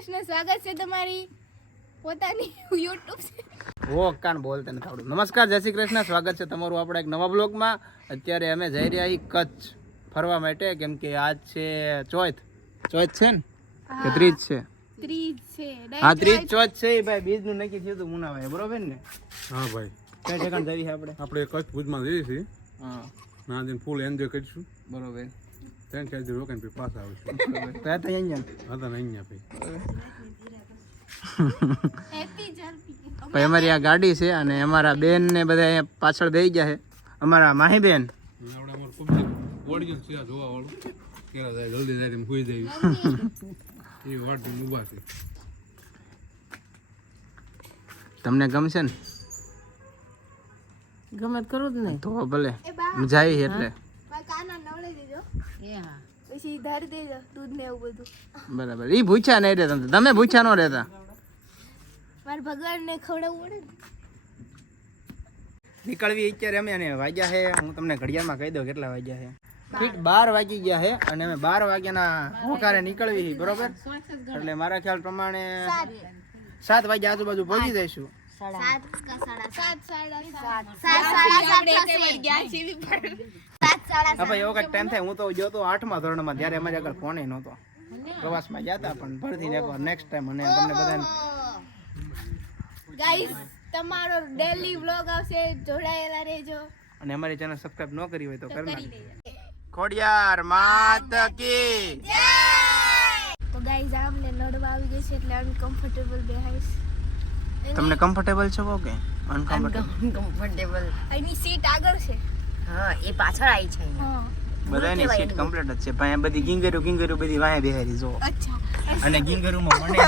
કૃષ્ણ સ્વાગત છે તમારી પોતાની યુટ્યુબ ઓ કાન બોલતા નથી આવડતું. નમસ્કાર જય શ્રી કૃષ્ણ. સ્વાગત છે તમારું આપણા એક નવા બ્લોગમાં અત્યારે અમે જઈ રહ્યા છીએ કચ્છ ફરવા માટે કેમ કે આજ છે ચોથ. ચોથ છે ને? કે ત્રીજ છે? ત્રીજ છે. હા ત્રીજ ચોથ છે ભાઈ. બીજનું નક્કી થયું હતું મુનાભાઈ બરોબર ને? હા ભાઈ. કઈ ઠેકાણ આપણે? આપણે કચ્છ ભુજમાં જઈએ છીએ. હા. ના દિન ફૂલ એન્જોય કરીશું. બરોબર. ત્રણ ચાર દિન રોકાઈને પછી પાછા આવીશું તો આ તો અહીંયા હતા અહીંયા ભાઈ અમારી આ ગાડી છે અને અમારા બેન ને બધા અહીંયા પાછળ બેસી ગયા છે. અમારા માહી બેન. જલ્દી જાય તેમ સુઈ જાય. એ વાટ ઊભા છે. તમને ગમશે ને? ગમે કરું જ નહીં. તો ભલે. મજા આવી એટલે મારા કાના નવડાવી દેજો એ હા પછી ધારી દેજો દૂધ ને એવું બધું. બરાબર. એ ભૂછા નહીં રહેતા તમે ભૂછા નો રહેતા? મારે ભગવાનને ખવડાવવું પડે નીકળવી અત્યારે અમે અને વાગ્યા છે હું તમને ઘડિયાળમાં કહી દઉં કેટલા વાગ્યા છે ઠીક બાર વાગી ગયા છે અને અમે બાર વાગ્યાના હોકારે નીકળવી છે બરોબર? એટલે મારા ખ્યાલ પ્રમાણે સાત. વાગ્યા આજુબાજુ પહોંચી જઈશું. સાત સાત. સાડા સાત. સાત સાડા સાત હા ભાઈ એવો કંઈક ટાઈમ થાય હું તો જો તો આઠમા ધોરણમાં ત્યારે અમારી આગળ ફોને નહોતો. પ્રવાસમાં ગયા હતા પણ ફરીથી એકવાર નેક્સ્ટ ટાઈમ અને તમને બધાને. ગાઈસ તમારો ડેલી વ્લોગ આવશે જોડાયેલા રહેજો. અને અમારી ચેનલ સબસ્ક્રાઇબ ન કરી હોય તો કરી ખોડિયાર માત કી તો ગાઈસ આમને નડવા આવી ગઈ છે એટલે અનકમ્ફર્ટેબલ બેહાઈશ. તમને કમ્ફર્ટેબલ છો કે? અનકમ્ફર્ટેબલ અનકમ્ફર્ટેબલ આની સીટ આગળ છે. એ પાછળ આવી છે બધાની સીટ કમ્પ્લીટ જ છે. પણ બધી ગીંગરું ગીંગરું બધી વાહે બેહારી જો અને ગીંગરુમાં મને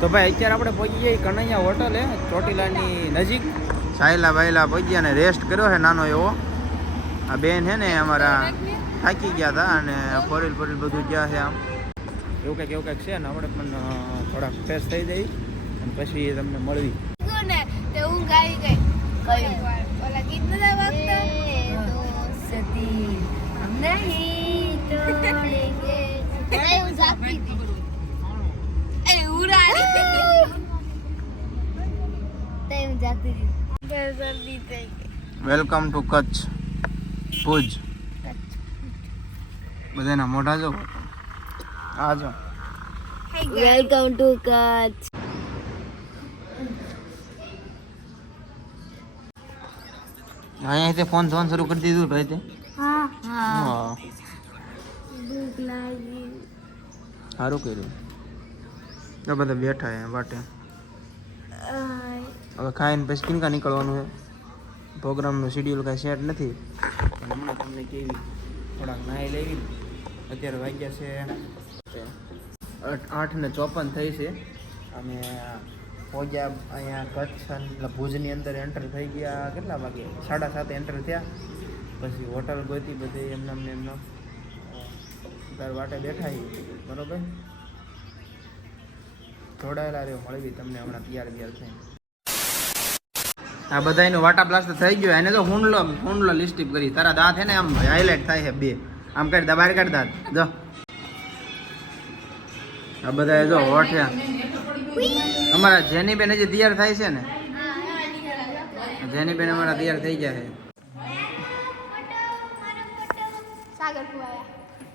તો ભાઈ અત્યારે આપણે પહોંચી જઈએ કનૈયા હોટલ હે ચોટીલાની નજીક. સાયલા બાયલા પહોંચ્યા ને રેસ્ટ કર્યો છે નાનો એવો. આ બેન છે ને અમારા થાકી ગયા હતા અને ફોરેલ ફોરેલ બધું ગયા છે આમ. એવું કંઈક એવું કંઈક છે ને આપણે પણ થોડાક ફ્રેશ થઈ જઈ. અને પછી તમને મળવી. ને તે ઊંઘ આવી ગઈ? ઓલા ગીત નતા વાગતા સતી હમ નહીં તોડેંગે. અરે હું જાગતી હતી એ ઉડાડી તે હું જાગતી હતી વેલકમ ટુ કચ્છ ભુજ બધાના મોઢા જો. આજો વેલકમ ટુ કચ્છ અહીંયાથી ફોન ફોન શરૂ કરી દીધું ભાઈ તે. હા. હા. ભૂખ લાગી સારું કર્યું. આ બધા બેઠા હે વાટે. હવે ખાઈને પછી કિનકા નીકળવાનું છે? પ્રોગ્રામનું શેડ્યુલ કાંઈ સેટ નથી. પણ હમણાં તમને કેવી થોડાક નાહી લેવી અત્યારે વાગ્યા છે આઠ- આઠ ને ચોપન થઈ છે. અને પહોંચ્યા અહીંયા કચ્છ અને ભુજની અંદર એન્ટર થઈ ગયા કેટલા વાગે? સાડા સાતે એન્ટર થયા. પછી હોટલ ગોતી બધી એમને એમને એમને. તાર વાટે બેઠા. બરોબર? જોડાયેલા રહ્યો મળવી તમને હમણાં તૈયાર બિયાર થઈ આ બધા એનું વાટા પ્લાસ્ટર થઈ ગયો. એને તો હુંડલો હુંડલો લિસ્ટિપ કરી. તારા દાંત હે ને આમ હાઇલાઇટ થાય છે બે. આમ કાઢ દા, બહાર કાઢ દાંત જો. આ બધા જો હોઠ્યા અમારા જેની બેન હજી તૈયાર થાય છે ને? જેની બેન અમારા તૈયાર થઈ ગયા છે.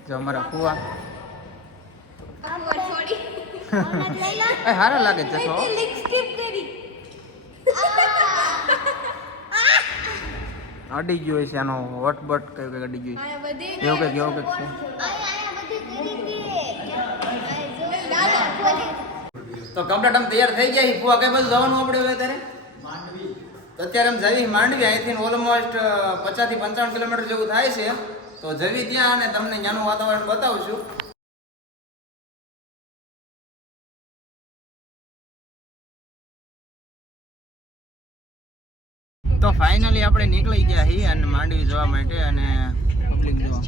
જો અમારા ફુવા એ હારા લાગે છે કરી. અડી ગયો છે આનો વટબટ કયો કઈ કઈ અડી ગયો છે. એવું કંઈક એવું કંઈક છે. તો કમ્પ્લીટ આમ તૈયાર થઈ ગયા ફુવા કઈ બધું જવાનું આપણે હવે માંડવી. તો અત્યારે આમ જવી માંડવી અહીંથી ઓલમોસ્ટ પચાસથી પંચાવન કિલોમીટર જેવું થાય છે. તો જવી ત્યાં અને તમને ત્યાંનું વાતાવરણ બતાવશું. તો ફાઇનલી આપણે નીકળી ગયા છીએ અને માંડવી જવા માટે અને પબ્લિક જોવા.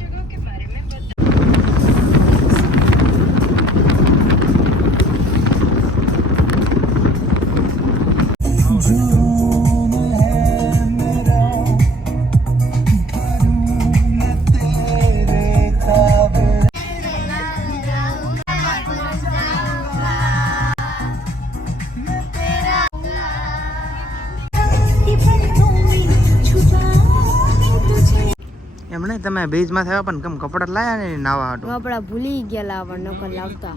એમ નહીં તમે બીજમાં થયા પણ કેમ કપડા લાયા ને નાવા હાટું? આપડા ભૂલી ગયા લાવવા નકર લાવતા.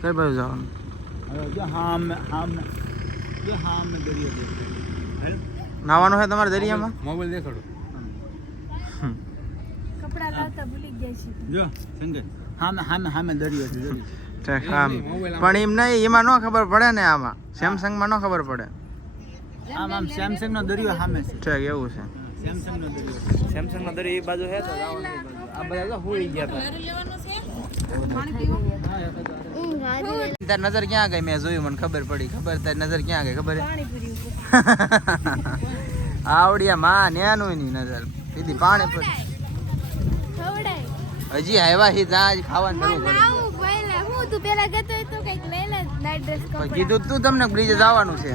કઈ બાજુ જવાનું. નાવાનું છે તમારે દરિયામાં? મોબાઈલ દેખાડો. કપડા લાવતા ભૂલી ગયા છે જો સંગે હામે હામે હામે દરિયો છે. પણ એમ નહીં એમાં ન ખબર પડે ને આમાં. સેમસંગમાં ન ખબર પડે. આમ આમ સેમસંગ નો દરિયો સામે છે. ઠીક એવું છે. સેમસંગ નો દરિયો. સેમસંગ નો દરિયો એ બાજુ છે તો. આ બધા તો હોઈ ગયા હતા. તાર નજર ક્યાં ગઈ? મેં જોયું મને ખબર પડી. ખબર? તાર નજર ક્યાં ગઈ? ખબર? આવડિયા માં ન્યાનું ની નજર. સીધી પાણી પડી હજી આવ્યા હી ત્યાં જ ખાવાનું શરૂ કર્યું આવું પહેલા હું તું પેલા ગતો હોય તો કંઈક લઈ લે નાઈટ ડ્રેસ પણ કપડા. કીધું તું તમને બ્રિજે જવાનું છે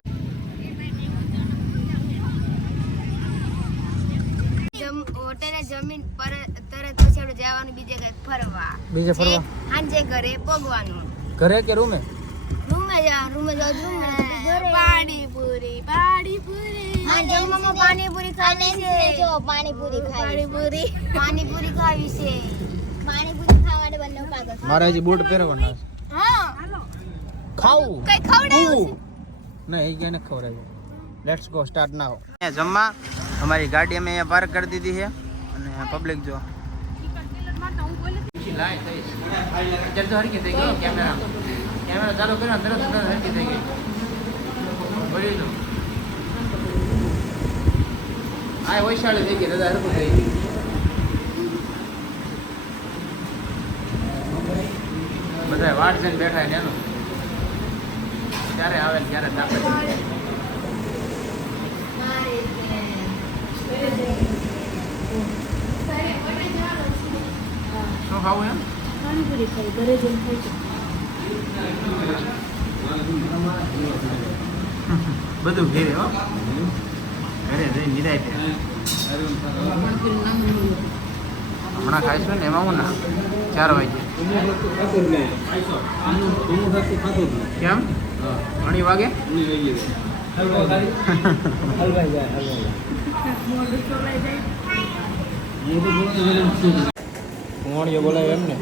હોટેલે જમીન પર તરત પછી આપણે જવાનું બીજે કઈ ફરવા. બીજે ફરવા? સાંજે ઘરે પગવાનું. ઘરે કે રૂમે? રૂમે જા રૂમે જાવ રૂમે પાણીપુરી પાણીપુરી. હા જમવામાં પાણીપુરી ખાવી છે. જો પાણીપુરી ખાવી પાણીપુરી. પાણીપુરી ખાવી છે. પાણીપુરી ખાવા માટે બંને પાગલ મારે હજી બૂટ પહેરવાના છે હા. ખાવું કઈ ખવડાયું નહીં એ ક્યાંય ખવડાવ્યું. લેટ્સ ગો સ્ટાર્ટ નાવ જમવા. અમારી ગાડી અમે અહીંયા પાર્ક કરી દીધી છે. અને પબ્લિક જો. કેમેરા ચાલુ કર્યો તરત તરત હરકી થઈ ગઈ. ભરી દો આ વૈશાળી થઈ ગઈ, દાદા હરકું થઈ ગઈ. બધા વાટ જઈને બેઠા એનું ક્યારે આવે ક્યારે તાપે શું ખાવું એમ? પાણીપુરી ખાઈ ઘરે જઈને ખાઈ બધું ઘેરે હો? ઘરે જઈને નિરાય છે હમણાં ખાઈશું ને એમાં હું ના? ચાર વાગે કેમ? ઘણી વાગે? મોણીએ બોલાવે એમને.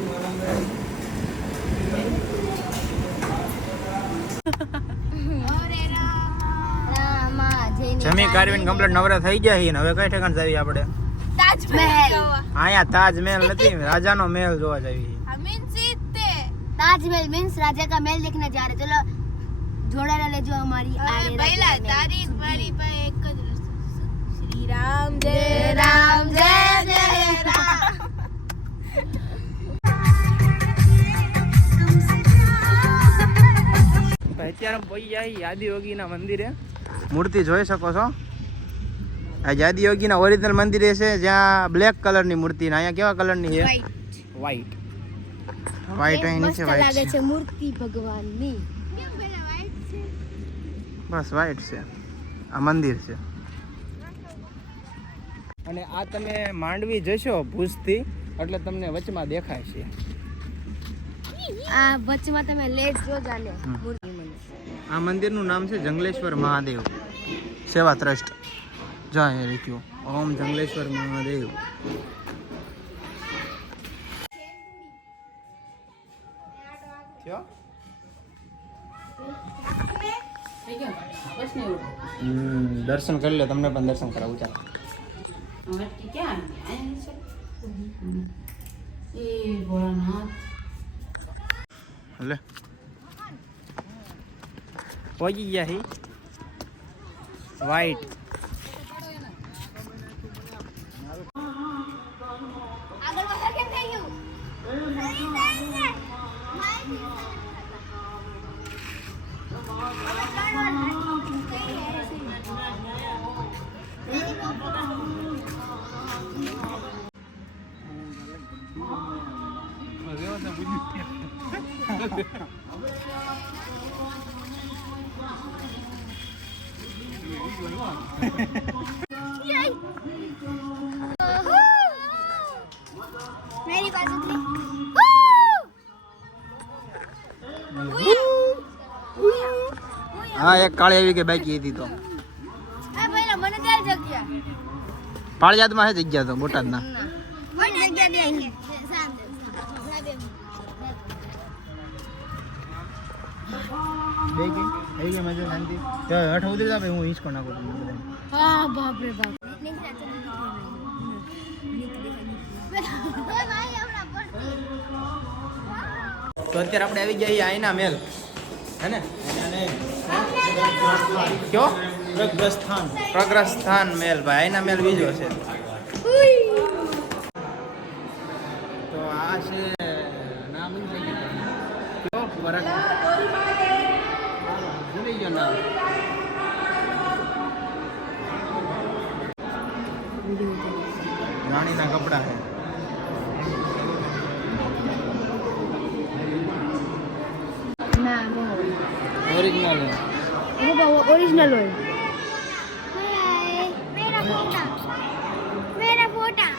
જમી કારવીન કમ્પ્લીટ નવરા થઈ ગયા છે હવે કઈ ઠેકાણ જાવી આપણે? તાજમહેલ. અહીંયા તાજમહેલ નથી રાજાનો મહેલ જોવા જાવી તાજમહેલ મીન્સ રાજા કા મહેલ દેખને જા રહે. ચલો જોડાના લેજો અમારી આરે પહેલા તારી મારી પાસે એક જ રસ્તો શ્રી રામ જય રામ જય જય રામ. અત્યારે પહોંચી જાય યાદીયોગીના મંદિરે. મૂર્તિ જોઈ શકો છો. આ યાદીયોગીના ઓરિજિનલ મંદિરે છે જ્યાં બ્લેક કલરની મૂર્તિ ને અહીંયા કેવા કલરની છે? વ્હાઈટ વ્હાઈટ અહીં નીચે વ્હાઈટ લાગે છે. મૂર્તિ ભગવાનની. બસ વ્હાઈટ છે. આ મંદિર છે. અને આ તમે માંડવી જશો ભૂજથી એટલે તમને વચમાં દેખાય છે. આ વચમાં તમે લેટ જો આ મંદિરનું નામ છે જંગલેશ્વર મહાદેવ. સેવા ટ્રસ્ટ. જા એ લખ્યું ઓમ જંગલેશ્વર મહાદેવ. દર્શન કરી લે, તમને પણ દર્શન કરાવું, ચાલો. લે. પહોંચી ગયા હી. વ્હાઈટ मेरी बाजू थी હા એક કાળી આવી ગઈ બાકી હતી તો આ પહેલા મને ત્યારે જગ્યા પાળિયાદમાં છે જગ્યા તો બોટાદના કોઈ તો હઠ ઉતરી જા હું હિંચકો નાખું તમને બધાને. હા બાપ રે બાપ. તો અત્યારે આપણે આવી ગયા આઈના મેલ. હે ને? કયો? પ્રગ્રસ્થાન. પ્રગ્રસ્થાન મેલ ભાઈ. આઈના મેલ બીજો છે. રાણીના કપડા છે. ઓરિજિનલ હોય. હું ઓરિજિનલ હોય. મેરા ફોટા. મેરા ફોટા.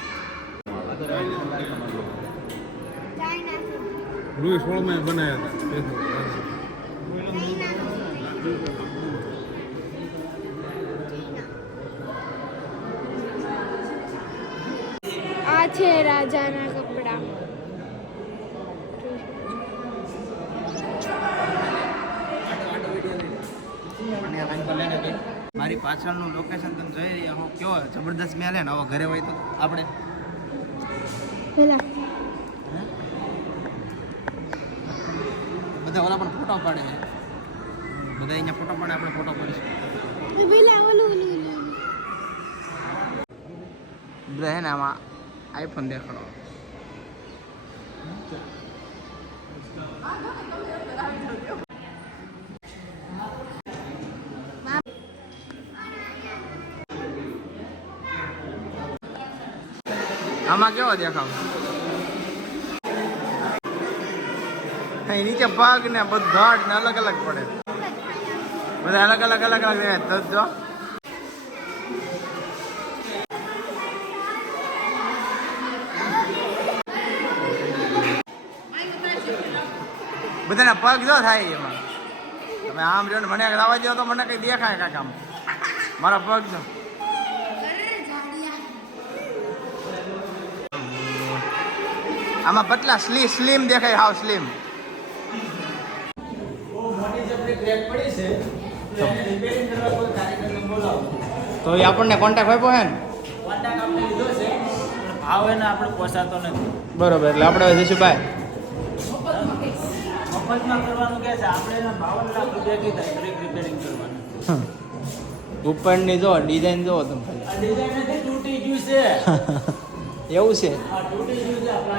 રૂઈ સોળમાં બનાવ્યા હતા. આ છે રાજાના કપડા. મારી પાછળનું લોકેશન તમે જોઈ રહ્યા હો કેવો જબરદસ્ત મેલે ને હવે ઘરે હોય તો આપણે. પેલા. બધા ઓલા પણ ફોટો પાડે છે. બધા અહીંયા ફોટો પાડે આપણે ફોટો પાડીશું. પેલા ઓલું આમાં આઈફોન દેખાડો. આમાં કેવો દેખાવ? નીચે પગ ને બધા અલગ અલગ પડે. બધા અલગ અલગ અલગ અલગ જો. બધાના પગ જો થાય એમાં. તમે આમ જો ને મને લાવવા દો તો મને કઈ દેખાય કાંઈક આમ. મારા પગ જો. આમાં પતલા સ્લી સ્લીમ દેખાય હાવ સ્લીમ. તો એ આપણને કોન્ટેક્ટ આપ્યો હે ને? કોન્ટેક્ટ આપણે લીધો છે પણ ભાવ એને આપણે પોસાતો નથી. બરોબર એટલે આપણે બાય મફતમાં કરવાનું કે છે આપણે એના બાવન લાખ રૂપિયા કીધા બ્રેક રિપેરિંગ કરવાનું ઉપરની જો ડિઝાઇન જો તમે આ ડિઝાઇન નથી તૂટી ગયું છે. એવું છે? આ તૂટી ગયું છે આપણા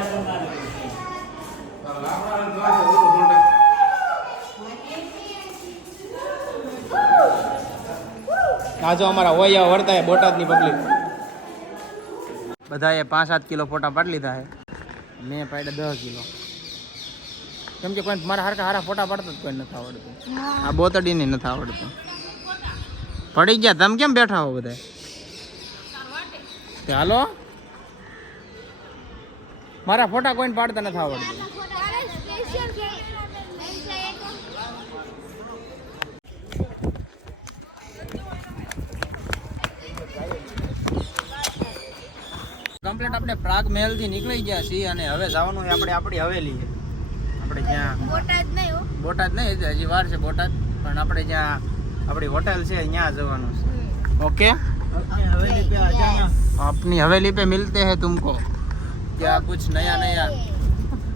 આઈટમ જો અમારા હોયા વર્તાય બોટાદની પબ્લિક બધાએ પાંચ સાત કિલો ફોટા પાડી લીધા છે. મેં પાડ્યા દસ કિલો. કેમ કે કોઈ મારા હારકા હારા ફોટા પાડતા જ કોઈ નથી આવડતું. આ બોતડીને નથી આવડતું. પડી ગયા. તમે કેમ બેઠા હો બધા? ચાલો મારા ફોટા કોઈને પાડતા નથી આવડતું. કમ્પ્લીટ આપણે પ્રાગ મહેલથી નીકળી ગયા છીએ અને હવે જવાનું છે આપણે આપણી હવેલી આપણે જ્યાં બોટાદ નહીં હો બોટાદ નહીં હજી- હજી વાર છે બોટાદ પણ આપણે જ્યાં આપણી હોટલ છે ત્યાં જવાનું છે ઓકે હવેલી पे आ जाना अपनी हवेली पे मिलते हैं तुमको क्या कुछ नया नया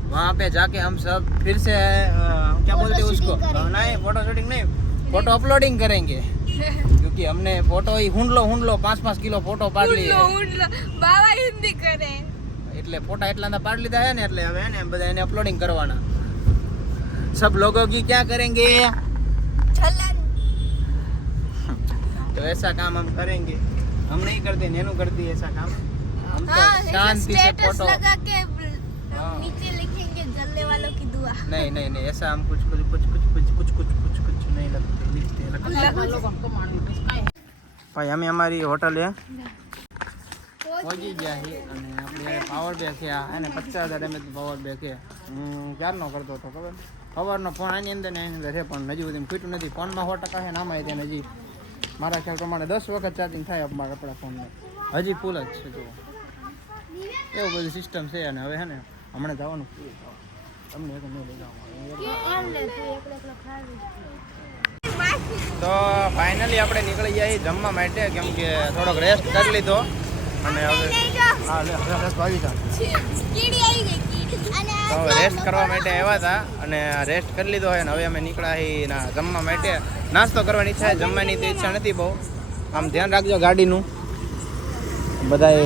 वहाँ पे जाके हम सब फिर से अ, क्या बोलते हैं उसको नहीं फोटो शूटिंग नहीं फोटो अपलोडिंग करेंगे क्योंकि हमने फोटो ही हुंड लो हुंड लो પાંચ પાંચ કિલો ફોટો પાડી લીધા બાવા હિન્દી કરે એટલે ફોટા એટલા પાડી લીધા है ને એટલે હવે હે ને બધા એને અપલોડિંગ કરવાના सब लोगों की क्या करेंगे तो ऐसा काम हम करेंगे हम नहीं करते नैनू करती है ऐसा काम हम तो शांति से फोटो लगा के हाँ। नीचे लिखेंगे जलने वालों की दुआ नहीं नहीं नहीं ऐसा हम कुछ कुछ कुछ कुछ कुछ कुछ कुछ कुछ कुछ नहीं लगते लिखते लगते ભાઈ અમે અમારી હોટલે પહોંચી ગયા છીએ અને આપણે પાવર બે થયા અને પચાસ હજાર એમ પાવર બે છે હું ક્યારનો કરતો હતો ખબર સવારનો ફોન આની અંદર ને એની અંદર છે પણ હજી સુધી ખૂટ્યું નથી. ફોનમાં સો ટકા છે ને આમાં તેને હજી. મારા ખ્યાલ પ્રમાણે દસ વખત ચાર્જિંગ થાય અમારા આપણા ફોનને. હજી ફૂલ જ છે જુઓ. એવું બધી સિસ્ટમ છે અને હવે હે ને હમણાં જવાનું પૂરું તમને એક નહીં લઈ તું ફાઇનલી આપણે નીકળી જાય જમવા માટે કેમ કે થોડોક રેસ્ટ કરી લીધો. અને હવે હા લે રસ ભાગી જા કીડી આવી અને તો રેસ્ટ કરવા માટે આવ્યા હતા અને રેસ્ટ કરી લીધો હોય ને હવે અમે નીકળ્યા છીએ ના જમવા માટે. નાસ્તો કરવાની ઈચ્છા જમવાની તો ઈચ્છા નથી બહુ. આમ ધ્યાન રાખજો ગાડીનું. બધાએ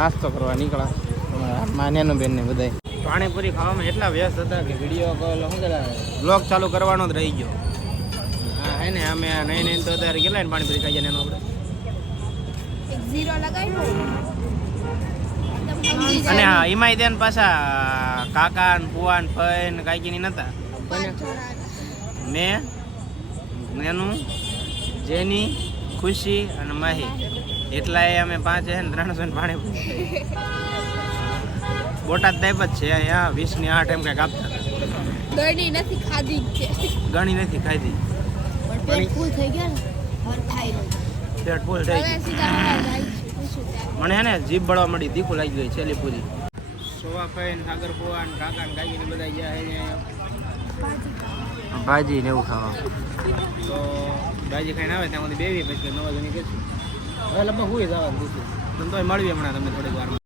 નાસ્તો કરવા નીકળ્યા. માન્યાનું બેન ને બધાએ પાણીપુરી ખાવામાં એટલા વ્યસ્ત હતા કે વીડિયો કોલ શું કરે બ્લોગ ચાલુ કરવાનો જ રહી ગયો. હા હે ને અમે નહીં નહીં તો અત્યારે કેટલા ને પાણીપુરી ખાઈ જાય એનો આપણે? ઝીરો અને હા એમાંય તેન પાછા કાકા ને ફુવા ને ફઈ ને કાકીની નતા. મેં નેનું જેની ખુશી અને માહી. એટલા એ અમે પાંચ છે ને ત્રણસો ને પાણી બોટાદ ટાઈપ જ છે અહીંયા વીસની આઠ એમ કંઈક આપતા ગણી નથી ખાધી છે. ગણી નથી ખાધી. પેટ ફૂલ થઈ ગયા ને હવે પેટ ફૂલ થઈ મને હે ને જીભ બળવા મળી તીખું લાગી ગઈ છેલ્લી પૂરી સોવા ફઈ ને સાગર ને કાકા ને બધા ગયા ભાજી ને એવું ખાવા તો ભાજી ખાઈને આવે ત્યાં સુધી બેવી પછી નવા જણી કે હવે લગભગ હું જવાનું પૂછું. તો મળવી હમણાં તમને થોડીક વારમાં.